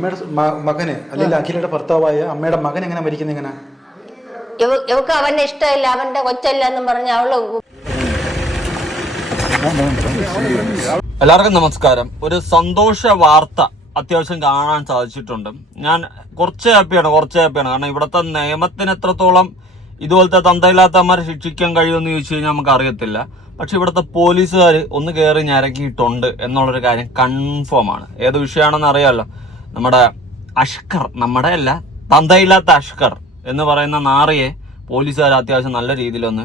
അമ്മയുടെ മകന് അല്ലെങ്കിൽ അഖിലയുടെ ഭർത്താവായ അമ്മയുടെ മകൻ എങ്ങനെ മരിക്കുന്നത്? എങ്ങനെ? ഇവക്ക് അവന്റെ ഇഷ്ടമില്ല, അവന്റെ കൊച്ചല്ല എന്നും പറഞ്ഞ അവള്. എല്ലാവർക്കും നമസ്കാരം. ഒരു സന്തോഷ വാർത്ത അത്യാവശ്യം കാണാൻ സാധിച്ചിട്ടുണ്ട്. ഞാൻ കുറച്ച് ഹാപ്പിയാണ്. കാരണം ഇവിടുത്തെ നിയമത്തിന് എത്രത്തോളം ഇതുപോലത്തെ തന്തയില്ലാത്തമാരെ ശിക്ഷിക്കാൻ കഴിയുമെന്ന് ചോദിച്ചു കഴിഞ്ഞാൽ നമുക്ക് അറിയത്തില്ല. പക്ഷെ ഇവിടുത്തെ പോലീസുകാർ ഒന്ന് കയറി ഞരക്കിയിട്ടുണ്ട് എന്നുള്ളൊരു കാര്യം കൺഫേം ആണ്. ഏത് വിഷയമാണെന്ന് അറിയാമല്ലോ. നമ്മുടെ അഷ്കർ, നമ്മുടെ അല്ല, തന്തയില്ലാത്ത അഷ്കർ എന്ന് പറയുന്ന നാറിയെ പോലീസുകാർ അത്യാവശ്യം നല്ല രീതിയിലൊന്ന്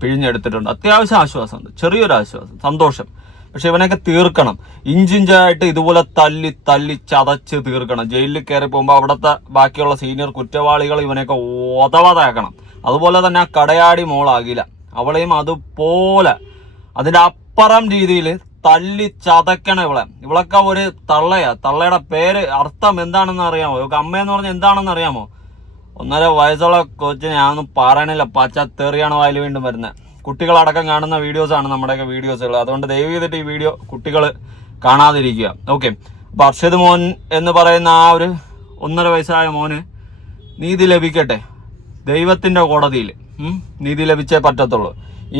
പിഴിഞ്ഞെടുത്തിട്ടുണ്ട്. അത്യാവശ്യം ആശ്വാസമുണ്ട്, ചെറിയൊരു ആശ്വാസം, സന്തോഷം. പക്ഷെ ഇവനൊക്കെ തീർക്കണം. ഇഞ്ചിഞ്ചായിട്ട് ഇതുപോലെ തല്ലി ചതച്ച് തീർക്കണം. ജയിലിൽ കയറി പോകുമ്പോൾ അവിടുത്തെ ബാക്കിയുള്ള സീനിയർ കുറ്റവാളികൾ ഇവനെയൊക്കെ ഒതവതാക്കണം. അതുപോലെ തന്നെ ആ കടയാടി മോളാകില്ല, അവളെയും അതുപോലെ അതിന്റെ അപ്പുറം രീതിയിൽ തല്ലി ചതക്കണം ഇവളൊക്കെ ഒരു തള്ളയാ. തള്ളയുടെ പേര് അർത്ഥം എന്താണെന്ന് അറിയാമോ? ഇവക്ക് അമ്മയെന്ന് പറഞ്ഞാൽ എന്താണെന്ന് അറിയാമോ? 1.5 വയസ്സുള്ള കൊച്ചിനെ ഞാനൊന്നും പറയണില്ല, പച്ചത്തേറിയാണ് വായിൽ വീണ്ടും വരുന്നത്. കുട്ടികളടക്കം കാണുന്ന വീഡിയോസാണ് നമ്മുടെയൊക്കെ വീഡിയോസുകൾ. അതുകൊണ്ട് ദയവ് ചെയ്തിട്ട് ഈ വീഡിയോ കുട്ടികൾ കാണാതിരിക്കുക. ഓക്കെ. അപ്പോൾ അർഷദ് മോൻ എന്ന് പറയുന്ന ആ ഒരു 1.5 വയസ്സായ മോന് നീതി ലഭിക്കട്ടെ. ദൈവത്തിന്റെ കോടതിയിൽ നീതി ലഭിച്ചേ പറ്റത്തുള്ളൂ.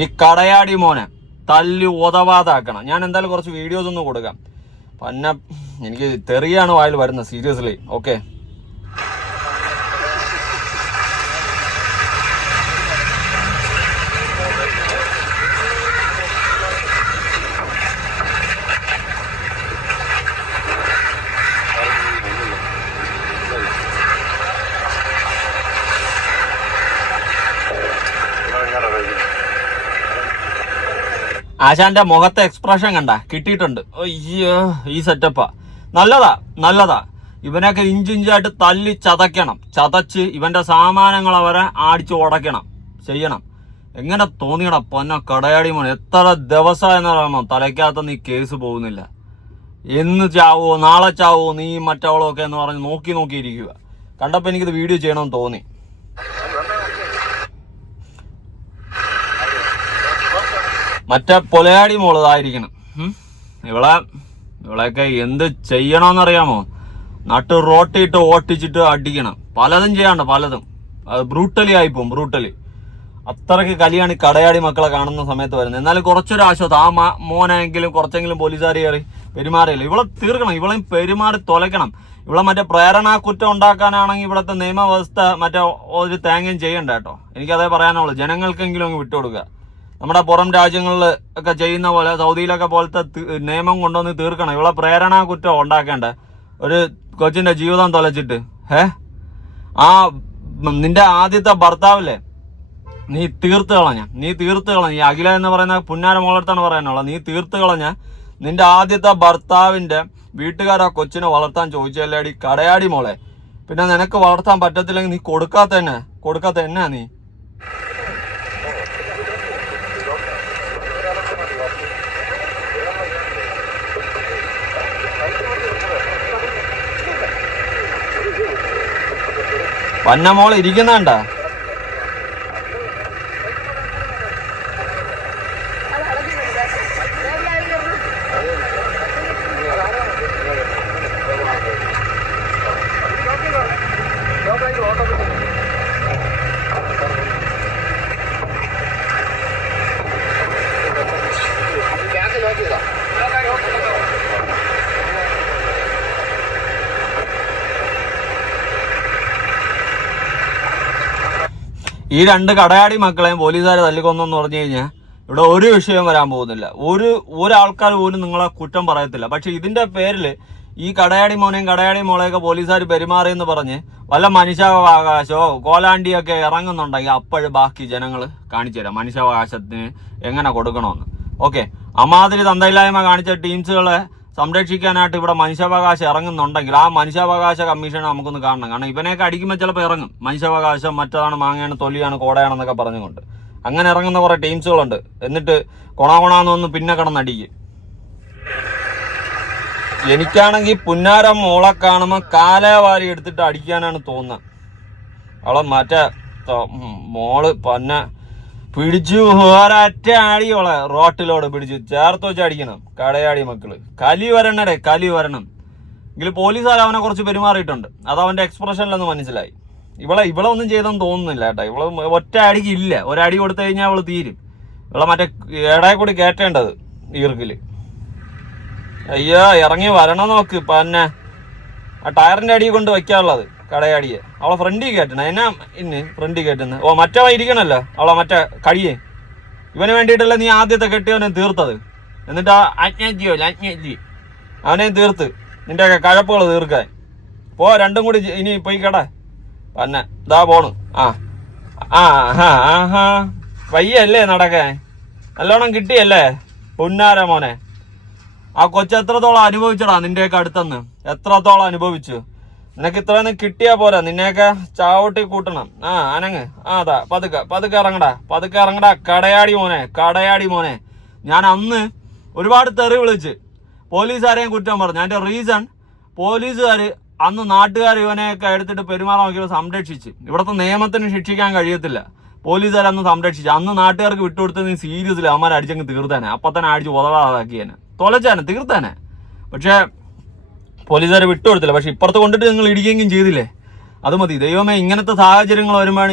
ഈ കടയാടി മോനെ തല്ലി ഉതവാതാക്കണം. ഞാൻ എന്തായാലും കുറച്ച് വീഡിയോസ് ഒന്ന് കൊടുക്കാം. പിന്നെ എനിക്ക് തെറിയാണ് വായിൽ വരുന്നത്, സീരിയസ്ലി. ഓക്കെ. ആശാന്റെ മുഖത്തെ എക്സ്പ്രഷൻ കണ്ട കിട്ടിയിട്ടുണ്ട്. അയ്യോ, ഈ സെറ്റപ്പാ. നല്ലതാ. ഇവനൊക്കെ ഇഞ്ചിഞ്ചായിട്ട് തല്ലി ചതച്ച് ഇവന്റെ സാമാനങ്ങൾ അവരെ അടിച്ച് ഉടയ്ക്കണം, ചെയ്യണം. എങ്ങനെ തോന്നിയടാ പൊന്ന കടയാടി മോൻ? എത്ര ദിവസമായെന്ന് പറയുമ്പോ തലയ്ക്കകത്ത് നീ കേസ് പോകുന്നില്ല. എന്ന് ചാവോ, നാളെ ചാവോ നീ മറ്റവളോ ഒക്കെ എന്ന് പറഞ്ഞ് നോക്കിയിരിക്കുക. കണ്ടപ്പോ എനിക്കിത് വീഡിയോ ചെയ്യണമെന്ന് തോന്നി. മറ്റേ പൊലയാടി മോളതായിരിക്കണം. ഇവളെയൊക്കെ എന്ത് ചെയ്യണമെന്നറിയാമോ? നട്ട് റോട്ടിയിട്ട് ഓട്ടിച്ചിട്ട് അടിക്കണം. പലതും ചെയ്യാണ്ട്, പലതും. അത് ബ്രൂട്ടലി ആയിപ്പോവും, ബ്രൂട്ടലി. അത്രയ്ക്ക് കലിയാണ് ഈ കടയാടി മക്കളെ കാണുന്ന സമയത്ത് വരുന്നത്. എന്നാലും കുറച്ചൊരു ആശ്വാസം. ആ മോനെങ്കിലും കുറച്ചെങ്കിലും പോലീസുകാർ കയറി പെരുമാറിയില്ല. ഇവളെ തീർക്കണം, ഇവളെയും പെരുമാറി തൊലയ്ക്കണം. ഇവിടെ മറ്റേ പ്രേരണാ കുറ്റം ഉണ്ടാക്കാനാണെങ്കിൽ ഇവിടുത്തെ നിയമവ്യവസ്ഥ മറ്റേ ഒരു തേങ്ങയും ചെയ്യണ്ട കേട്ടോ. എനിക്കതേ പറയാനുള്ളൂ. ജനങ്ങൾക്കെങ്കിലും അങ്ങ് വിട്ടുകൊടുക്കുക. നമ്മുടെ പുറം രാജ്യങ്ങളിൽ ഒക്കെ ചെയ്യുന്ന പോലെ, സൗദിയിലൊക്കെ പോലത്തെ നിയമം കൊണ്ടുവന്ന് തീർക്കണം. ഇവിടെ പ്രേരണാ കുറ്റം ഉണ്ടാക്കേണ്ട ഒരു കൊച്ചിന്റെ ജീവിതം തൊലച്ചിട്ട്. നിന്റെ ആദ്യത്തെ ഭർത്താവില്ലേ, നീ തീർത്ത് കളഞ്ഞ. ഈ അഖില എന്ന് പറയുന്ന പുന്നാര മോളടുത്താണ് പറയാനുള്ളത്. നീ തീർത്ത് കളഞ്ഞ നിന്റെ ആദ്യത്തെ ഭർത്താവിന്റെ വീട്ടുകാരാ കൊച്ചിനെ വളർത്താൻ ചോദിച്ചല്ലേടി കടയാടി മോളെ. പിന്നെ നിനക്ക് വളർത്താൻ പറ്റത്തില്ലെങ്കിൽ നീ കൊടുക്കാത്ത എന്നാ നീ? വന്നമോള് ഇരിക്കുന്നുണ്ട. ഈ 2 കടയാടി മക്കളെയും പോലീസുകാർ തല്ലിക്കൊന്നെന്ന് പറഞ്ഞു കഴിഞ്ഞാൽ ഇവിടെ ഒരു വിഷയം വരാൻ പോകുന്നില്ല. ഒരാൾക്കാർ പോലും നിങ്ങളെ കുറ്റം പറയത്തില്ല. പക്ഷെ ഇതിന്റെ പേരിൽ ഈ കടയാടി മോനെയും കടയാടി മോളെയൊക്കെ പോലീസുകാർ പെരുമാറിയെന്ന് പറഞ്ഞ് വല്ല മനുഷ്യാവകാശമോ കോലാണ്ടിയൊക്കെ ഇറങ്ങുന്നുണ്ടെങ്കിൽ അപ്പോഴും ബാക്കി ജനങ്ങൾ കാണിച്ചു തരാം മനുഷ്യാവകാശത്തിന് എങ്ങനെ കൊടുക്കണമെന്ന്. ഓക്കെ. അമാതിരി തന്തയില്ലായ്മ കാണിച്ച ടീംസുകളെ സംരക്ഷിക്കാനായിട്ട് ഇവിടെ മനുഷ്യാവകാശം ഇറങ്ങുന്നുണ്ടെങ്കിൽ ആ മനുഷ്യാവകാശ കമ്മീഷനെ നമുക്കൊന്ന് കാണണം. കാരണം ഇവനെയൊക്കെ അടിക്കുമ്പോൾ ചിലപ്പോൾ ഇറങ്ങും മനുഷ്യാവകാശം മറ്റതാണ്, മാങ്ങയാണ്, തൊലിയാണ്, കോടയാണെന്നൊക്കെ പറഞ്ഞുകൊണ്ട്. അങ്ങനെ ഇറങ്ങുന്ന കുറെ ടീംസുകളുണ്ട്. എന്നിട്ട് കൊണാന്നൊന്ന് പിന്നെ കിടന്നടിക്കും. എനിക്കാണെങ്കിൽ പുന്നാരം മോളെ കാണുമ്പോൾ കാലവാരി എടുത്തിട്ട് അടിക്കാനാണ് തോന്നുന്നത്. അവളെ മറ്റേ മോള് പിന്നെ പിടിച്ചു ഒരറ്റ അടിയോളെ റോട്ടിലോട് പിടിച്ച് ചേർത്ത് വെച്ച് അടിക്കണം. കടയാടി മക്കള് കലി വരണേ, കലി വരണം. എങ്കിൽ പോലീസുകാർ അവനെ കുറച്ച് പെരുമാറിയിട്ടുണ്ട്. അത് അവന്റെ എക്സ്പ്രഷനിലൊന്ന് മനസ്സിലായി. ഇവളെ ഒന്നും ചെയ്തെന്ന് തോന്നുന്നില്ല കേട്ടോ. ഇവള് ഒറ്റ അടിക്ക് ഇല്ല, ഒരടി കൊടുത്തു കഴിഞ്ഞാൽ അവള് തീരും. ഇവളെ മറ്റേ ഇടയിൽ കൂടി കയറ്റേണ്ടത് ഈർക്കില്. അയ്യോ ഇറങ്ങി വരണം നോക്ക്. പിന്നെ ആ ടയറിന്റെ അടി കൊണ്ട് വെക്കാനുള്ളത് കടയാടിയെ അവളെ ഫ്രണ്ടിൽ കയറ്റണം. എന്നാ ഇന്ന് ഫ്രണ്ടിൽ കയറ്റുന്നത്? ഓ മറ്റേ ഇരിക്കണല്ലോ അവളെ മറ്റേ കഴിയെ. ഇവന് വേണ്ടിയിട്ടല്ല നീ ആദ്യത്തെ കെട്ടിയവനെ തീർത്തത്. എന്നിട്ട് ആ അജ്ഞാജി അവനെ തീർത്ത് നിന്റെയൊക്കെ കഴപ്പുകൾ തീർക്കാൻ പോ. രണ്ടും കൂടി ഇനി പോയി കേടാ. പിന്നെ ഇതാ പോണു. വയ്യല്ലേ നടക്കാൻ? നല്ലോണം കിട്ടിയല്ലേ പുന്നാര മോനെ? ആ കൊച്ചു എത്രത്തോളം അനുഭവിച്ചടാ നിന്റെയൊക്കെ അടുത്തെന്ന്? എത്രത്തോളം അനുഭവിച്ചു? നിനക്ക് ഇത്രയൊന്നും കിട്ടിയാ പോരാ, നിന്നെയൊക്കെ ചാവട്ടി കൂട്ടണം. അനങ്ങ്. അതാ പതുക്കെ ഇറങ്ങടാ കടയാടി മോനെ. ഞാൻ അന്ന് ഒരുപാട് തെറി വിളിച്ച് പോലീസുകാരെയും കുറ്റം പറഞ്ഞു. അതിന്റെ റീസൺ പോലീസുകാർ അന്ന് നാട്ടുകാർ ഇവനെയൊക്കെ എടുത്തിട്ട് പെരുമാറാൻ നോക്കിയപ്പോൾ സംരക്ഷിച്ച്. ഇവിടുത്തെ നിയമത്തിന് ശിക്ഷിക്കാൻ കഴിയത്തില്ല. പോലീസുകാർ അന്ന് സംരക്ഷിച്ചു. അന്ന് നാട്ടുകാർക്ക് വിട്ടുകൊടുത്ത് നീ സീരിയസിൽ അവന്മാർ അടിച്ചങ്ങ് തീർത്തേനെ. അപ്പം തന്നെ അടിച്ച് ഉതവാതാക്കിയേനെ, തൊലച്ചാനെ, തീർത്തേനെ. പക്ഷേ പോലീസുകാർ വിട്ടുകൊടുത്തില്ല. പക്ഷെ ഇപ്പുറത്ത് കൊണ്ടിട്ട് നിങ്ങൾ ഇടിക്കുകയും ചെയ്തില്ലേ? അത് മതി. ദൈവമേ, ഇങ്ങനത്തെ സാഹചര്യങ്ങൾ വരുമ്പോഴാണ്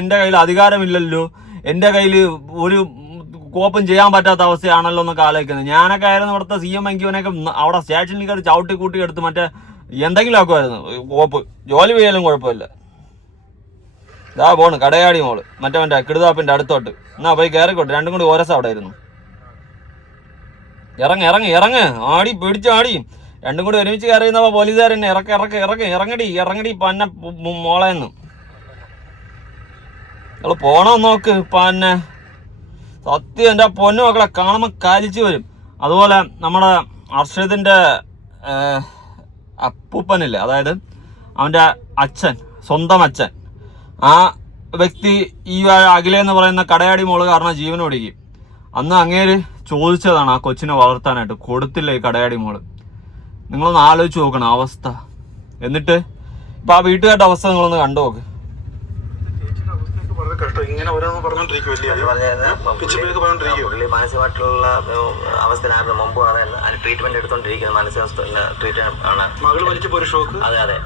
എൻ്റെ കയ്യിൽ അധികാരമില്ലല്ലോ, എൻ്റെ കയ്യിൽ ഒരു കോപ്പും ചെയ്യാൻ പറ്റാത്ത അവസ്ഥയാണല്ലോ എന്നൊക്കെ ആലോചിക്കുന്നത്. ഞാനൊക്കെ ആയിരുന്നു ഇവിടുത്തെ CM എങ്കിവനൊക്കെ അവിടെ സ്റ്റേഷനിൽ കയറി ചവിട്ടി കൂട്ടി എടുത്ത് മറ്റേ എന്തെങ്കിലും ആക്കുമായിരുന്നു. കോപ്പ് ജോലി ചെയ്യാലും കുഴപ്പമില്ല. ഇതാ പോണ് കടയാടി മോള് മറ്റേ കിടുതാപ്പിന്റെ അടുത്തോട്ട്. എന്നാ പോയി കയറിക്കോട്ടെ. രണ്ടും കൂടി ഓരോ അവിടെ ഇരുന്നു. ഇറങ്ങ് ആടി പിടിച്ചാടി. രണ്ടും കൂടി ഒരുമിച്ച് കയറിയുന്നപ്പോ പോലീസുകാരെന്നെ ഇറങ്ങടി പന്നെ മോളെന്ന്. നിങ്ങൾ പോണോ നോക്ക്. പന്നെ സത്യം എൻ്റെ പൊന്നു മക്കളെ കാണുമ്പോൾ കാലിച്ചു വരും. അതുപോലെ നമ്മുടെ അർഷദിന്റെ അപ്പൂപ്പനില്ലേ, അതായത് അവന്റെ അച്ഛൻ, സ്വന്തം അച്ഛൻ, ആ വ്യക്തി ഈ അഖിലെന്ന് പറയുന്ന കടയാടി മോള് കാരണം ജീവൻ ഒടുക്കി. അന്ന് അങ്ങേര് ചോദിച്ചതാണ് ആ കൊച്ചിനെ വളർത്താനായിട്ട്, കൊടുത്തില്ല ഈ കടയാടി മോള്. നിങ്ങളൊന്ന് ആലോചിച്ച് നോക്കണം അവസ്ഥ. എന്നിട്ട് ഇപ്പൊ ആ വീട്ടുകാരുടെ അവസ്ഥ നിങ്ങളൊന്ന് കണ്ടു നോക്ക്. മാനസികമായിട്ടുള്ള അവസ്ഥയിലായിരുന്നു മുമ്പ്. അതിന് ട്രീറ്റ്മെന്റ് എടുത്തോണ്ടിരിക്കുന്നത് മാനസിക ട്രീറ്റ്മെന്റ് ആണ്. അതെ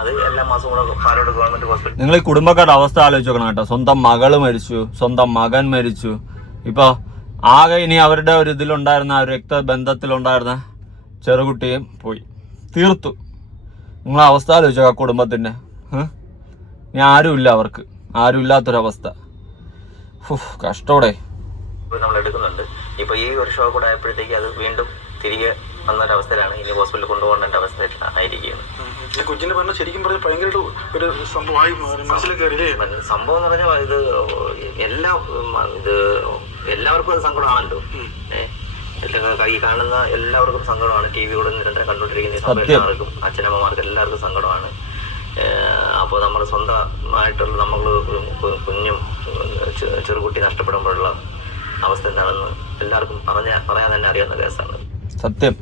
അത് എല്ലാ മാസവും കൂടെ പാലോട് ഗവൺമെന്റ് ഹോസ്പിറ്റൽ. നിങ്ങൾ ഈ കുടുംബക്കാരുടെ അവസ്ഥ ആലോചിച്ച് നോക്കണം കേട്ടോ. സ്വന്തം മകള് മരിച്ചു, സ്വന്തം മകൻ മരിച്ചു. ഇപ്പൊ ആകെ ഇനി അവരുടെ ഒരു ഇതിലുണ്ടായിരുന്ന ആ രക്തബന്ധത്തിലുണ്ടായിരുന്ന ചെറുകുട്ടിയും പോയി, തീർത്തു. നിങ്ങളെ അവസ്ഥ ആലോചിച്ചോ ആ കുടുംബത്തിന്റെ. ഇനി ആരുമില്ല, അവർക്ക് ആരുമില്ലാത്തൊരവസ്ഥ. കഷ്ടോടെ നമ്മൾ എടുക്കുന്നുണ്ട്. ഇപ്പൊ ഈ ഒരു ഷോ കൂടെ ആയപ്പോഴത്തേക്ക് അത് വീണ്ടും തിരികെ വന്നൊരവസ്ഥയിലാണ്. ഇനി ഹോസ്പിറ്റലിൽ കൊണ്ടുപോകേണ്ട അവസ്ഥയിലായിരിക്കുകയാണ്. കുഞ്ഞിനെ പറഞ്ഞ ശരിക്കും പറഞ്ഞ ഭയങ്കര ഒരു സംഭവമായി മനസ്സിലാക്കിയല്ലേ? സംഭവം എന്ന് പറഞ്ഞാൽ ഇത് എല്ലാവർക്കും അത് സങ്കടമാണല്ലോ. ഈ കാണുന്ന എല്ലാവർക്കും സങ്കടമാണ്. TV കൂടെ നിരന്തരം കണ്ടുകൊണ്ടിരിക്കുന്ന എല്ലാവർക്കും, അച്ഛനമ്മമാർക്ക് എല്ലാവർക്കും സങ്കടമാണ്. അപ്പോൾ നമ്മൾ സ്വന്തമായിട്ടുള്ള നമ്മൾ കുഞ്ഞും ചെറുകുട്ടി നഷ്ടപ്പെടുമ്പോഴുള്ള അവസ്ഥ എന്താണെന്ന് എല്ലാവർക്കും പറയാൻ തന്നെ അറിയാവുന്ന കേസാണ്. സത്യം.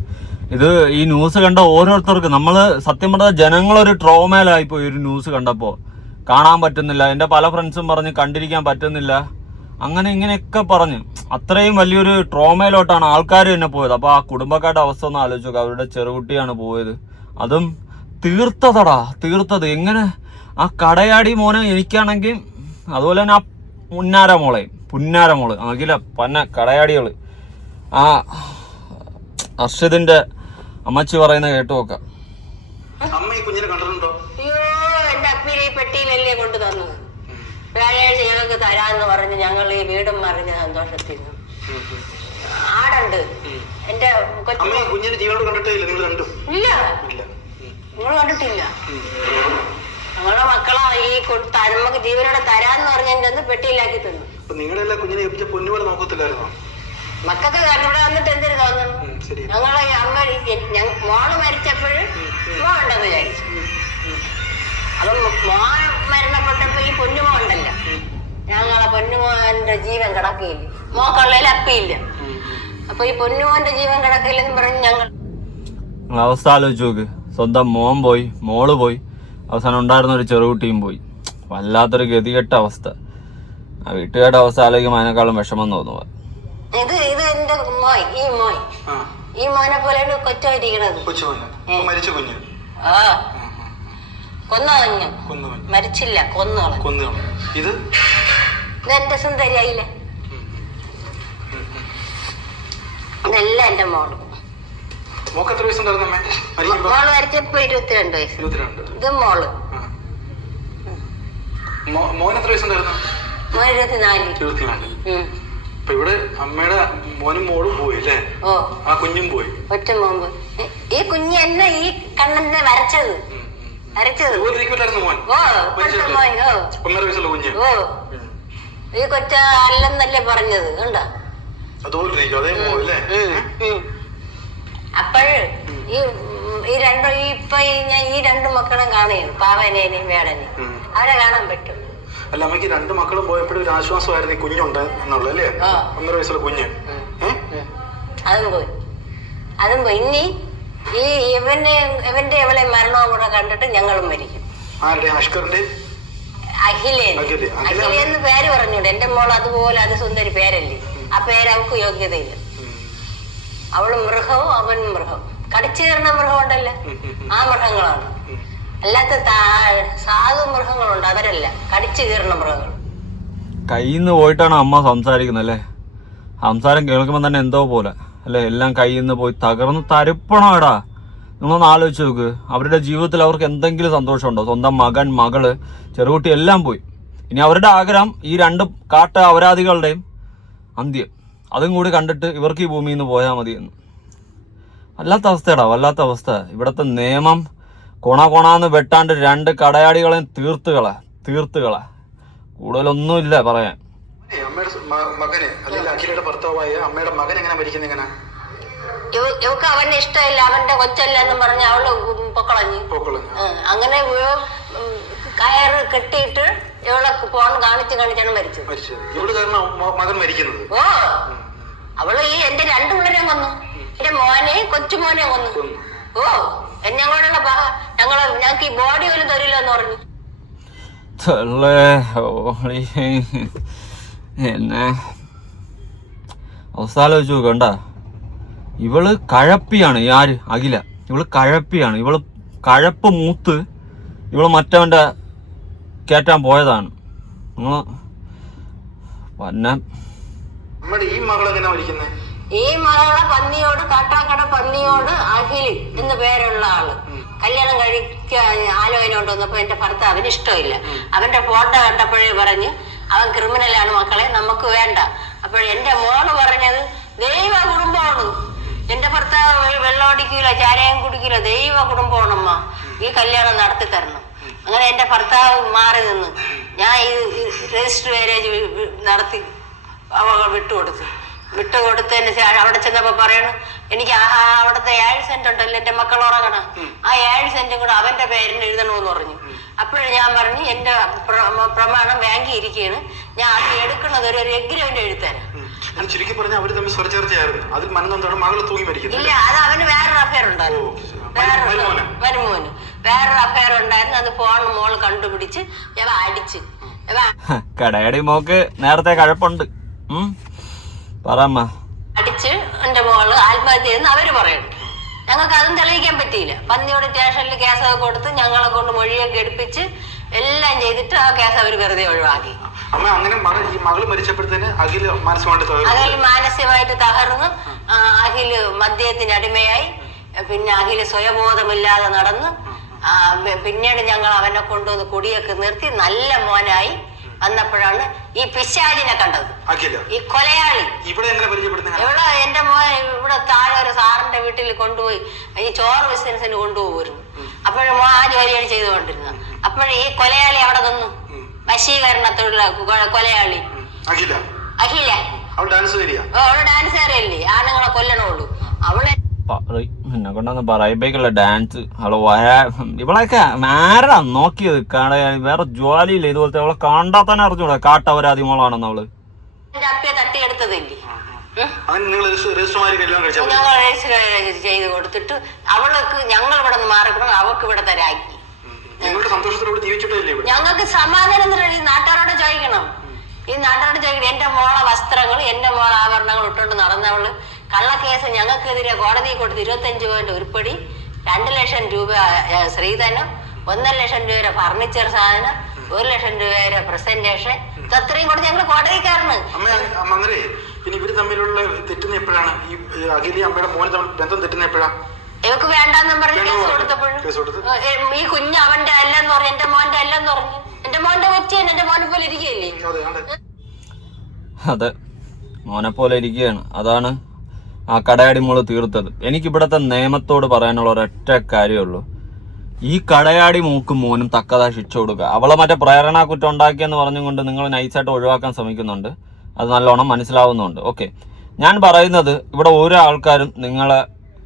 ഇത് ഈ ന്യൂസ് കണ്ട ഓരോരുത്തർക്ക് നമ്മള് സത്യം പറഞ്ഞാൽ ജനങ്ങളൊരു ട്രോമയിലായിപ്പോയി. ഒരു ന്യൂസ് കണ്ടപ്പോ കാണാൻ പറ്റുന്നില്ല. എൻ്റെ പല ഫ്രണ്ട്സും പറഞ്ഞ് കണ്ടിരിക്കാൻ പറ്റുന്നില്ല, അങ്ങനെ ഇങ്ങനെയൊക്കെ പറഞ്ഞ് അത്രയും വലിയൊരു ട്രോമയിലോട്ടാണ് ആൾക്കാർ തന്നെ പോയത്. അപ്പൊ ആ കുടുംബക്കാരുടെ അവസ്ഥ ഒന്ന് ആലോചിച്ച് നോക്കുക. അവരുടെ ചെറുകുട്ടിയാണ് പോയത്, അതും തീർത്തത് എങ്ങനെ? ആ കടയാടി മോനെ എനിക്കാണെങ്കിൽ, അതുപോലെ തന്നെ ആ പുന്നാരമോള് അഖില പന്ന കടയാടികള്. ആ അർഷദിന്റെ അമ്മച്ചി പറയുന്ന കേട്ടു നോക്കാം. അമ്മ ഈ കുഞ്ഞിനെ കണ്ടിട്ടുണ്ടോ? അയ്യോ, എന്റെ അപ്പീൽ ഈ പെട്ടിയിലല്ലേ കൊണ്ടു തന്നത്. വ്യാഴാഴ്ച ഞങ്ങൾക്ക് തരാന്ന് പറഞ്ഞ് ഞങ്ങൾ ഈ വീടും മറിഞ്ഞ സന്തോഷത്തിരുന്നു. ആടുണ്ട് എന്റെ കുഞ്ഞിനെ ജീവനോട് കണ്ടിട്ടേ ഇല്ല? നിങ്ങൾ കണ്ടു? ഇല്ല, നിങ്ങൾ കണ്ടിട്ടില്ല. ഞങ്ങളുടെ മക്കളെ ഈ നമുക്ക് ജീവനോടെ തരാന്ന് പറഞ്ഞ പെട്ടിയിലാക്കി തന്നു. നിങ്ങളെല്ലാം കുഞ്ഞിനെ പൊന്നുപോലെ നോക്കത്തില്ലായിരുന്നോ? മക്കൾക്ക് ഇവിടെ വന്നിട്ട് എന്തിനു തോന്നുന്നു? ഞങ്ങളെ അമ്മ മോള് മരിച്ചപ്പോഴും ഉണ്ടെന്ന് വിചാരിച്ചു. അപ്പൊ മോൻ മരണപ്പെട്ടപ്പോ ഈ പൊന്നുമോ ഉണ്ടല്ലോ, ഞങ്ങളെ പൊന്നുമോന്റെ ജീവൻ കിടക്കില്ല, മോക്കുള്ളതിൽ അപ്പിയില്ല. അപ്പൊ ഈ പൊന്നുമോന്റെ ജീവൻ കിടക്കില്ലെന്ന് പറഞ്ഞ് ഞങ്ങൾ അവസ്ഥ ആലോചിച്ച് നോക്ക്. സ്വന്തം മോൻ പോയി, മോള് പോയി, അവസാനം ഉണ്ടായിരുന്ന ഒരു ചെറുകുട്ടിയും പോയി. വല്ലാത്തൊരു ഗതികെട്ട അവസ്ഥ. ആ വീട്ടുകാരുടെ അവസ്ഥ ആലോചിക്കുമ്പോൾ അതിനേക്കാളും വിഷമം തോന്നുക. ഇത് എന്റെ മോയ്, ഈ മോയ് ഈ മോനെ പോലെയാണ് കൊച്ചോരിക്കണത്. കൊച്ചുമോന് മരിച്ച കുഞ്ഞ്. ആ കൊന്ന കുഞ്ഞ്. മരിച്ചില്ല, കൊന്നു. ഇത് എന്റെ സുന്ദരിയായില്ലേ? ഇതല്ല എന്റെ മോള്. മോക്ക് എത്ര വയസ്സുണ്ടായിരുന്നു അമ്മേ? മോള് മരിച്ചപ്പോ 22 വയസ്സ്. ഇത് മോള്. മോന് എത്ര വയസ്സുണ്ടായിരുന്നു? മോൻ 24. അപ്പൊ ഇവിടെ അമ്മയുടെ മോനും മോളും പോയി അല്ലേ? ഓ, ആ കുഞ്ഞും പോയി. ഒറ്റ മോൻ പോയി. ഈ കുഞ്ഞ് എന്നെ ഈ കണ്ണനെ വരച്ചത്. മോൻ. ഓ, 1.5 വയസ്സുള്ള കുഞ്ഞ്. ഓ, ഈ കൊച്ച അല്ലെന്നല്ലേ പറഞ്ഞത്. കണ്ടോ? അതുപോലെ അതേ മോല്ലേ? അപ്പോഴ് ഈ രണ്ടും ഇപ്പൊ ഞാൻ ഈ 2 മക്കളും കാണുകയാണ്, പാവനേനെയും വേടനെയും. അവരെ കാണാൻ പറ്റും. അല്ല, അമ്മയ്ക്ക് 2 മക്കളും പോയപ്പോഴും ഒരു ആശ്വാസമായിരുന്നു ഈ കുഞ്ഞുണ്ട് എന്നുള്ളത് അല്ലേ? 1.5 വയസ്സുള്ള കുഞ്ഞ്. അതും പോയി. ഇനി ഈ ഇവന്റെ ഇവളെ മരണവും കൂടെ കണ്ടിട്ട് ഞങ്ങളും മരിക്കും. ആരുടെ? അഷ്കറിന്റെ? അഖിലെന്ന് പേര് പറഞ്ഞൂടെ? എന്റെ മോൾ അതുപോലെ അത് സുന്ദരി പേരല്ലേ? ആ പേര് അവൾക്ക് യോഗ്യതയില്ല. അവള് മൃഗവും അവൻ മൃഗവും. കടിച്ചു കയറുന്ന മൃഗമുണ്ടല്ലോ, ആ മൃഗങ്ങളാണ്. അല്ലാത്ത സാധു മൃഗങ്ങളുണ്ട്, അവരല്ല. കടിച്ചു കയറുന്ന മൃഗങ്ങൾ. കയ്യിന്ന് പോയിട്ടാണ് അമ്മ സംസാരിക്കുന്നത് അല്ലേ? സംസാരം കേൾക്കുമ്പോൾ തന്നെ എന്തോ പോലെ അല്ലേ? എല്ലാം കയ്യിന്ന് പോയി തകർന്ന് തരിപ്പണം എടാ. നിങ്ങളൊന്ന് ആലോചിച്ച് നോക്ക്. അവരുടെ ജീവിതത്തിൽ അവർക്ക് എന്തെങ്കിലും സന്തോഷമുണ്ടോ? സ്വന്തം മകൻ, മകള്, ചെറുകുട്ടി എല്ലാം പോയി. ഇനി അവരുടെ ആഗ്രഹം ഈ 2 കാട്ട അപരാധികളുടെയും അന്ത്യം. അതും കൂടി കണ്ടിട്ട് ഇവർക്ക് ഈ ഭൂമിയിൽ നിന്ന് പോയാൽ മതി എന്ന്. വല്ലാത്ത അവസ്ഥയടാ, വല്ലാത്ത അവസ്ഥ. ഇവിടുത്തെ നിയമം കൊണാന്ന് വെട്ടാണ്ട് 2 കടയാടികളെയും തീർത്തുകളെ. കൂടുതലൊന്നുമില്ല പറയാൻ. അമ്മയുടെ മകന് അല്ലെങ്കിൽ അഖിലയുടെ ഭർത്താവായ അമ്മയുടെ മകൻ എങ്ങനെ മരിക്കുന്നത്? എങ്ങനെ? ഇവക്ക് അവന്റെ ഇഷ്ടമില്ല, അവന്റെ കൊച്ചല്ല എന്ന് പറഞ്ഞ് അവള് പൊക്കളഞ്ഞു. അങ്ങനെ കയറ് കെട്ടിയിട്ട് ഇവളെ ഫോൺ കാണിച്ചാണ് മരിച്ചത്. മകൻ മരിക്കുന്നത്? ഓ, അവള് ഈ എന്റെ 2 പിള്ളേരെ കൊന്നു. എന്റെ മോനെ, കൊച്ചുമോനെ കൊന്നു. ഓ, ഞങ്ങളോടുള്ള ഞങ്ങൾക്ക് ഈ ബോഡി പോലും തരില്ല എന്ന് പറഞ്ഞു. എന്നെ അവസ്ഥ ആലോചിച്ചു നോക്കണ്ട. ഇവള് കഴപ്പിയാണ്. ഈ ആര്? അഖില. ഇവള് കഴപ്പിയാണ്. ഇവള് കഴപ്പ് മൂത്ത് ഇവള് മറ്റവന്റെ കയറ്റാൻ പോയതാണ്. ഈ മകളെ പന്നിയോട്, കാട്ടാക്കട പന്നിയോട് അഖില് എന്ന് പേരുള്ള ആള് കല്യാണം കഴിക്കാൻ ആലോചന കൊണ്ടുവന്നപ്പോ എന്റെ ഭർത്താവിന് ഇഷ്ടമില്ല. അവന്റെ ഫോട്ടോ കണ്ടപ്പോഴേ പറഞ്ഞ് അവൻ ക്രിമിനലാണ് മക്കളെ, നമുക്ക് വേണ്ട. അപ്പോൾ എന്റെ മോള് പറഞ്ഞത് ദൈവ കുടുംബമാണ്. എന്റെ ഭർത്താവ് വെള്ളം അടിക്കൂല, ചാരയും കുടിക്കൂല, ദൈവ കുടുംബമാണമ്മ, ഈ കല്യാണം നടത്തി തരണം. അങ്ങനെ എന്റെ ഭർത്താവ് മാറി നിന്ന് ഞാൻ ഈ രജിസ്റ്റർ മാരേജ് നടത്തി വിട്ടുകൊടുത്തതിന് അവിടെ ചെന്നപ്പോ പറയണു എനിക്ക് അവിടുത്തെ 7 സെന്റ് ഉണ്ടല്ലോ എന്റെ മക്കൾ ഉറങ്ങണം, ആ 7 സെന്റും കൂടെ അവന്റെ പേരിന് എഴുതണമെന്ന് പറഞ്ഞു. അപ്പോഴും ഞാൻ പറഞ്ഞു എന്റെ പ്രമാണം ബാങ്കിൽ ഇരിക്കുകയാണ്, ഞാൻ അത് എടുക്കുന്നത് ഒരു എഗ്രിമെന്റ് എഴുതരാം. ഇല്ല, അത് അവന് വേറൊരു അഫയർ ഉണ്ടായിരുന്നു. വരുമോന് വേറൊരു അഫയർ ഉണ്ടായിരുന്നു. അത് ഫോൺ മോള് കണ്ടുപിടിച്ച് അടിച്ച്. കടയടി മോക്ക് നേരത്തെ കഴപ്പുണ്ട്. അടിച്ച് എന്റെ മോള് ആത്മഹത്യ ചെയ്തെന്ന് അവര് പറയുന്നു. ഞങ്ങൾക്ക് അതും തെളിയിക്കാൻ പറ്റിയില്ല. പന്നിയോട് സ്റ്റേഷനിൽ കേസൊക്കെ കൊടുത്ത് ഞങ്ങളെ കൊണ്ട് മൊഴിയൊക്കെ എടുപ്പിച്ച് എല്ലാം ചെയ്തിട്ട് ആ കേസ് അവർ വെറുതെ ഒഴിവാക്കി. അഖിൽ മാനസികമായിട്ട് തകർന്ന്, അഖില് മദ്യത്തിന് അടിമയായി, പിന്നെ അഖില് സ്വയബോധമില്ലാതെ നടന്ന്, പിന്നീട് ഞങ്ങൾ അവനെ കൊണ്ടുവന്ന് കുടിയൊക്കെ നിർത്തി നല്ല മോനായി വന്നപ്പോഴാണ് ഈ പിശാചിനെ കണ്ടത്. ഈ കൊലയാളി ഇവിടെ എന്റെ മോൻ ഇവിടെ താഴെ ഒരു സാറിന്റെ വീട്ടിൽ കൊണ്ടുപോയി ഈ ചോറ് ബിസിനസിന് കൊണ്ടുപോകുമായിരുന്നു. അപ്പോഴും മോൻ ആ ജോലിയാണ് ചെയ്തുകൊണ്ടിരുന്നത്. അപ്പോഴും ഈ കൊലയാളി അവിടെ നിന്നു, വശീകരണത്തോടുള്ള കൊലയാളി അഖില. അവള് ഡാൻസുകാരല്ലേ, ആണുങ്ങളെ കൊല്ലണുള്ളൂ. അവളെ എന്നെ കൊണ്ടൊന്ന് പറയപ്പേക്കുള്ള ഡാൻസ് ഇവളൊക്കെ ആരാ നോക്കിയത്? വേറെ ജോലിയില്ല ഇതുപോലത്തെ. അവളെ കണ്ടാ തന്നെ അറിഞ്ഞൂടെ കാട്ടവരാതി മോളാണെന്ന്. അവള് തട്ടിയെടുത്തതല്ലേ, ഞങ്ങൾ രജിസ്റ്റർ ചെയ്ത് കൊടുത്തിട്ട് അവൾക്ക് ഞങ്ങൾ ഇവിടെ നിന്ന് മാറിക്കണം, അവൾക്ക് ഇവിടെ തരാക്കി. ഞങ്ങൾക്ക് സമാധാനം നാട്ടുകാരോട് ചോദിക്കണം. ഈ നാട്ടുകാരോട് ചോദിക്കണം. എന്റെ മോളെ വസ്ത്രങ്ങൾ, എന്റെ മോളെ ആഭരണങ്ങൾ ഇട്ടുകൊണ്ട് നടന്നവള് കള്ളക്കേസ് ഞങ്ങൾക്കെതിരെ കോടതിയിൽ കൊടുത്ത് 25 പോയിന്റ് ഉരുപ്പടി, 2 ലക്ഷം രൂപ ശ്രീധനം, 1.5 ലക്ഷം രൂപയുടെ ഫർണിച്ചർ സാധനം, 1 ലക്ഷം രൂപയുടെ പ്രസന്റേഷൻ, ഇത്രയും കൂടെ ഞങ്ങൾ കോടതിക്കാരന്. പിന്നെ ഇവര് തമ്മിലുള്ള തെറ്റുന്ന എപ്പോഴാണ്? ഈ അഖിലി അമ്മയുടെ മോനെ തമ്മിൽ ബന്ധം തെറ്റുന്ന എപ്പോഴാണ്? ഇവക്ക് വേണ്ടാന്ന് പറഞ്ഞ് കേസ് കൊടുത്തപ്പോഴും ഈ കുഞ്ഞ് അവന്റെ അല്ലെന്ന് പറഞ്ഞു, എന്റെ മോന്റെ അല്ലെന്ന് പറഞ്ഞു. എന്റെ മോന്റെ കൊച്ചിയാണ്, എന്റെ മോനെ പോലെ ഇരിക്കുകയല്ലേ. അതെ, മോനെ പോലെ ഇരിക്കുകയാണ്. അതാണ് ആ കടയാടി മോള് തീർത്തത്. എനിക്കിവിടത്തെ നിയമത്തോട് പറയാനുള്ള ഒരൊറ്റ കാര്യമുള്ളൂ, ഈ കടയാടി മൂക്കും മോനും തക്കതായി ശിക്ഷ കൊടുക്കുക. അവളെ മറ്റേ പ്രേരണാ കുറ്റം ഉണ്ടാക്കിയെന്ന് പറഞ്ഞുകൊണ്ട് നിങ്ങൾ നൈസായിട്ട് ഒഴിവാക്കാൻ ശ്രമിക്കുന്നുണ്ട്. അത് നല്ലോണം മനസ്സിലാവുന്നുണ്ട്. ഓക്കെ, ഞാൻ പറയുന്നത് ഇവിടെ ഓരോ ആൾക്കാരും നിങ്ങളെ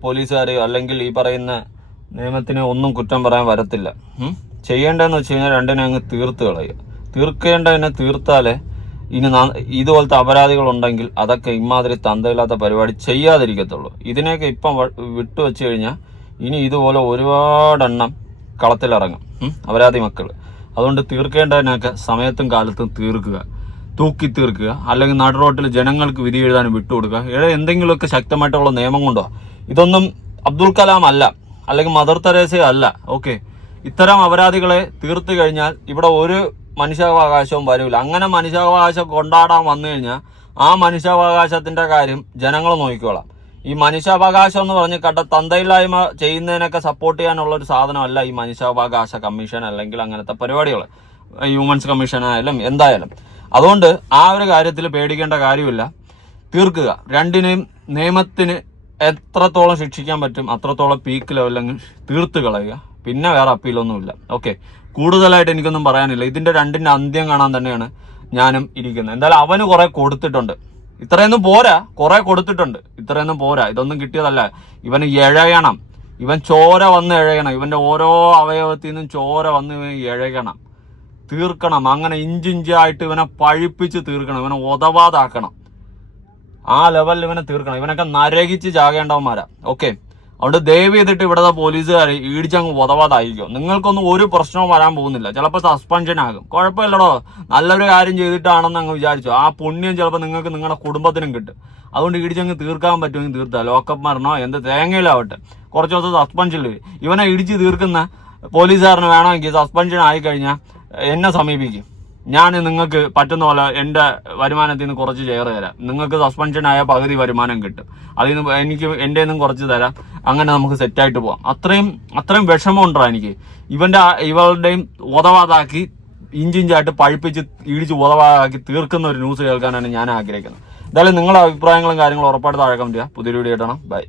പോലീസുകാരെയോ അല്ലെങ്കിൽ ഈ പറയുന്ന നിയമത്തിനെ ഒന്നും കുറ്റം പറയാൻ വരത്തില്ല. ചെയ്യേണ്ടതെന്ന് വെച്ച് കഴിഞ്ഞാൽ രണ്ടിനെ അങ്ങ് തീർത്ത് കളയുക. തീർക്കേണ്ടതിനെ തീർത്താലേ ഇനി ഇതുപോലത്തെ അപരാധികളുണ്ടെങ്കിൽ അതൊക്കെ ഇമാതിരി തന്തയില്ലാത്ത പരിപാടി ചെയ്യാതിരിക്കത്തുള്ളൂ. ഇതിനെയൊക്കെ ഇപ്പം വിട്ടുവെച്ച് കഴിഞ്ഞാൽ ഇനി ഇതുപോലെ ഒരുപാടെണ്ണം കളത്തിലിറങ്ങും അപരാധി മക്കൾ. അതുകൊണ്ട് തീർക്കേണ്ടതിനൊക്കെ സമയത്തും കാലത്തും തീർക്കുക, തൂക്കി തീർക്കുക. അല്ലെങ്കിൽ നടുറോട്ടിൽ ജനങ്ങൾക്ക് വിധി എഴുതാനും വിട്ടുകൊടുക്കുക. എന്തെങ്കിലുമൊക്കെ ശക്തമായിട്ടുള്ള നിയമം കൊണ്ടോ. ഇതൊന്നും അബ്ദുൽ കലാം അല്ല, അല്ലെങ്കിൽ മദർ തെരേസയോ അല്ല. ഓക്കെ, ഇത്തരം അപരാധികളെ തീർത്തു കഴിഞ്ഞാൽ ഇവിടെ ഒരു മനുഷ്യാവകാശവും വരില്ല. അങ്ങനെ മനുഷ്യാവകാശം കൊണ്ടാടാൻ വന്നു കഴിഞ്ഞാൽ ആ മനുഷ്യാവകാശത്തിന്റെ കാര്യം ജനങ്ങൾ നോക്കിക്കോളാം. ഈ മനുഷ്യാവകാശം എന്ന് പറഞ്ഞ് തന്തയില്ലായ്മ ചെയ്യുന്നതിനൊക്കെ സപ്പോർട്ട് ചെയ്യാനുള്ള ഒരു സാധനമല്ല ഈ മനുഷ്യാവകാശ കമ്മീഷൻ അല്ലെങ്കിൽ അങ്ങനത്തെ പരിപാടികൾ, ഹ്യൂമൻസ് കമ്മീഷൻ ആയാലും എന്തായാലും. അതുകൊണ്ട് ആ ഒരു കാര്യത്തിൽ പേടിക്കേണ്ട കാര്യമില്ല. തീർക്കുക. രണ്ടിനെയും നിയമത്തിന് എത്രത്തോളം ശിക്ഷിക്കാൻ പറ്റും അത്രത്തോളം പീക്ക് ലെവലിൽ തീർത്ത് കളയുക. പിന്നെ വേറെ അപ്പീലൊന്നുമില്ല. ഓക്കെ, കൂടുതലായിട്ട് എനിക്കൊന്നും പറയാനില്ല. ഇതിന്റെ രണ്ടിന്റെ അന്ത്യം കാണാൻ തന്നെയാണ് ഞാനും ഇരിക്കുന്നത്. എന്തായാലും അവന് കുറെ കൊടുത്തിട്ടുണ്ട്. ഇത്രയൊന്നും പോരാ, കുറെ കൊടുത്തിട്ടുണ്ട്. ഇത്രയൊന്നും പോരാ, ഇതൊന്നും കിട്ടിയതല്ല. ഇവന് എഴയണം, ഇവൻ ചോര വന്ന് എഴയണം. ഇവന്റെ ഓരോ അവയവത്തിൽ നിന്നും ചോര വന്ന് എഴയണം, തീർക്കണം. അങ്ങനെ ഇഞ്ചിഞ്ചായിട്ട് ഇവനെ പഴിപ്പിച്ച് തീർക്കണം, ഇവനെ ഉതവാതാക്കണം. ആ ലെവലിൽ ഇവനെ തീർക്കണം. ഇവനൊക്കെ നരകിച്ച് ചാകേണ്ടവന്മാരാ. ഓക്കെ, അതുകൊണ്ട് ദയവ് ചെയ്തിട്ട് ഇവിടുത്തെ പോലീസുകാർ ഇടിച്ചങ്ങ് ഉതവാതായിരിക്കും. നിങ്ങൾക്കൊന്നും ഒരു പ്രശ്നവും വരാൻ പോകുന്നില്ല. ചിലപ്പോൾ സസ്പെൻഷൻ ആകും, കുഴപ്പമില്ലടോ, നല്ലൊരു കാര്യം ചെയ്തിട്ടാണെന്ന് അങ്ങ് വിചാരിച്ചു. ആ പുണ്യം ചിലപ്പോൾ നിങ്ങൾക്ക് നിങ്ങളുടെ കുടുംബത്തിനും കിട്ടും. അതുകൊണ്ട് ഇടിച്ചങ്ങ് തീർക്കാൻ പറ്റുമെങ്കിൽ തീർത്താൽ ലോക്കപ്പ് മരണോ എന്ത് തേങ്ങയിലാവട്ടെ, കുറച്ച് ദിവസം സസ്പെൻഷനിൽ. ഇവനെ ഇടിച്ച് തീർക്കുന്ന പോലീസുകാരന് വേണമെങ്കിൽ സസ്പെൻഷൻ ആയിക്കഴിഞ്ഞാൽ എന്നെ സമീപിക്കും. ഞാൻ നിങ്ങൾക്ക് പറ്റുന്ന പോലെ എൻ്റെ വരുമാനത്തിൽ നിന്ന് കുറച്ച് ഷെയർ തരാം. നിങ്ങൾക്ക് സസ്പെൻഷൻ ആയ പകുതി വരുമാനം കിട്ടും. അതിൽ നിന്ന് എനിക്ക് എൻ്റെ നിന്നും കുറച്ച് തരാം. അങ്ങനെ നമുക്ക് സെറ്റായിട്ട് പോവാം. അത്രയും വിഷമമുണ്ടോ എനിക്ക്. ഇവളുടെയും ഉതവാതാക്കി ഇഞ്ചിഞ്ചായിട്ട് പഴിപ്പിച്ച് ഇടിച്ച് ഉതവാതാക്കി തീർക്കുന്ന ഒരു ന്യൂസ് കേൾക്കാനാണ് ഞാൻ ആഗ്രഹിക്കുന്നത്. എന്തായാലും നിങ്ങളുടെ അഭിപ്രായങ്ങളും കാര്യങ്ങളും ഉറപ്പായിട്ട് താഴെ കമന്റ് ചെയ്യുക. പുതിയൊരു വീഡിയോ ഇടണം. ബൈ.